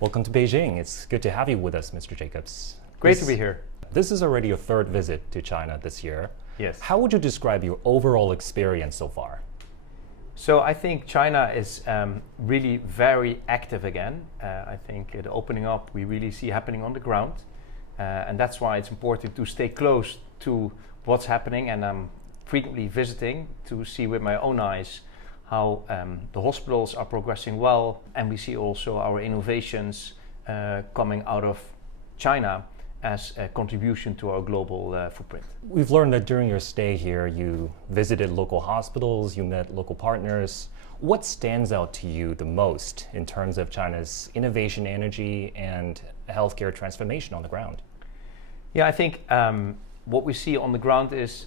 Welcome to Beijing. It's good to have you with us, Mr. Jakobs. Great to be here. This is already your third visit to China this year. Yes. How would you describe your overall experience so far? So I think China is really very active again. I think the opening up we really see happening on the ground. And that's why it's important to stay close to what's happening. And I'm frequently visiting to see with my own eyes how the hospitals are progressing well. And we see also our innovations coming out of China as a contribution to our global footprint. We've learned that during your stay here, you visited local hospitals, you met local partners. What stands out to you the most in terms of China's innovation energy and healthcare transformation on the ground? Yeah, I think what we see on the ground is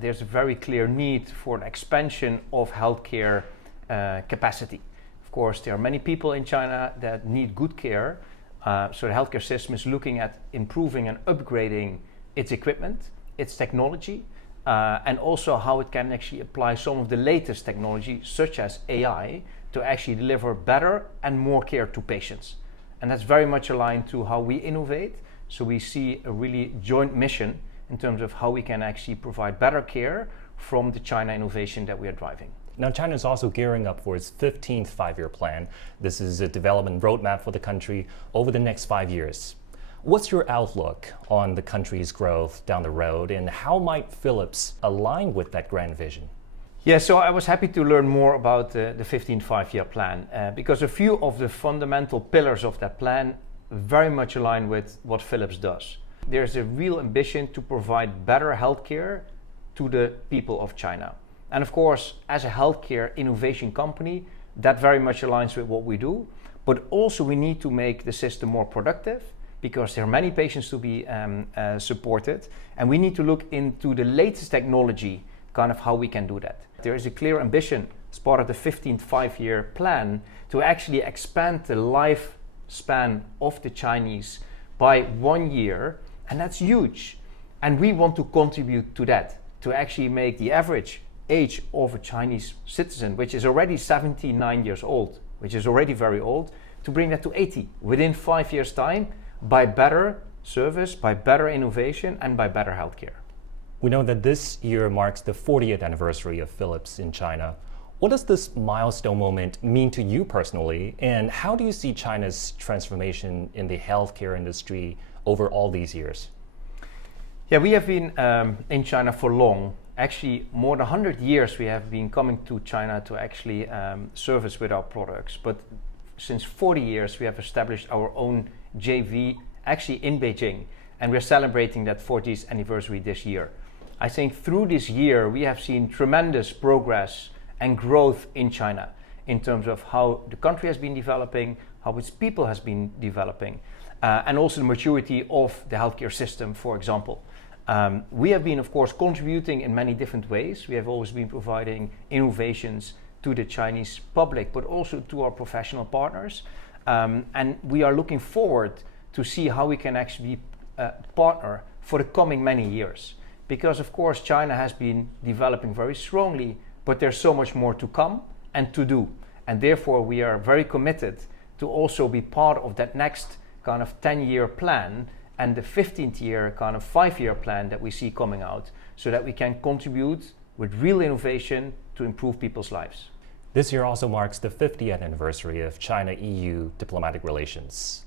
there's a very clear need for an expansion of healthcare capacity. Of course, there are many people in China that need good care. So the healthcare system is looking at improving and upgrading its equipment, its technology, and also how it can actually apply some of the latest technology, such as AI, to actually deliver better and more care to patients. And that's very much aligned to how we innovate. So we see a really joint mission in terms of how we can actually provide better care from the China innovation that we are driving. Now, China is also gearing up for its 15th five-year plan. This is a development roadmap for the country over the next 5 years. What's your outlook on the country's growth down the road, and how might Philips align with that grand vision? Yeah, so I was happy to learn more about the 15th five-year plan because a few of the fundamental pillars of that plan very much align with what Philips does. There's a real ambition to provide better healthcare to the people of China. And of course, as a healthcare innovation company, that very much aligns with what we do. But also we need to make the system more productive because there are many patients to be supported. And we need to look into the latest technology, kind of how we can do that. There is a clear ambition as part of the 15th five-year plan to actually expand the lifespan of the Chinese by 1 year. And that's huge. And we want to contribute to that, to actually make the average age of a Chinese citizen, which is already 79 years old, which is already very old, to bring that to 80 within 5 years' time by better service, by better innovation, and by better healthcare. We know that this year marks the 40th anniversary of Philips in China. What does this milestone moment mean to you personally, and how do you see China's transformation in the healthcare industry over all these years? Yeah, we have been in China for long. Actually, more than 100 years we have been coming to China to actually service with our products. But since 40 years we have established our own JV actually in Beijing. And we're celebrating that 40th anniversary this year. I think through this year we have seen tremendous progress and growth in China in terms of how the country has been developing, how its people has been developing, and also the maturity of the healthcare system, for example. We have been, of course, contributing in many different ways. We have always been providing innovations to the Chinese public, but also to our professional partners. And we are looking forward to see how we can actually be a partner for the coming many years. Because, of course, China has been developing very strongly, but there's so much more to come and to do. And therefore, we are very committed to also be part of that next kind of 10-year plan and the 15th year kind of 5-year plan that we see coming out so that we can contribute with real innovation to improve people's lives. This year also marks the 50th anniversary of China-EU diplomatic relations.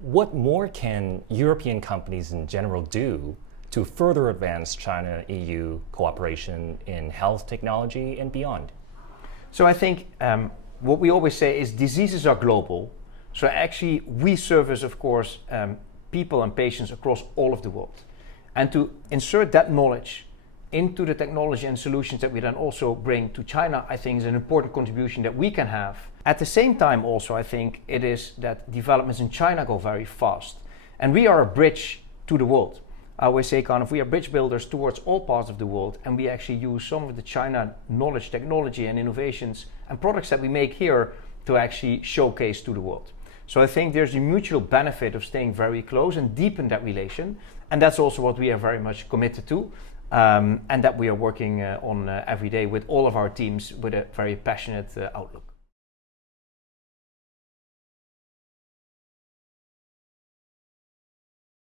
What more can European companies in general do to further advance China-EU cooperation in health technology and beyond? So I think what we always say is diseases are global. So actually we service, of course, people and patients across all of the world. And to insert that knowledge into the technology and solutions that we then also bring to China, I think is an important contribution that we can have. At the same time also, I think it is that developments in China go very fast. And we are a bridge to the world. I always say kind of we are bridge builders towards all parts of the world, and we actually use some of the China knowledge, technology and innovations and products that we make here to actually showcase to the world. So I think there's a mutual benefit of staying very close and deepen that relation. And that's also what we are very much committed to. And that we are working on every day with all of our teams with a very passionate outlook.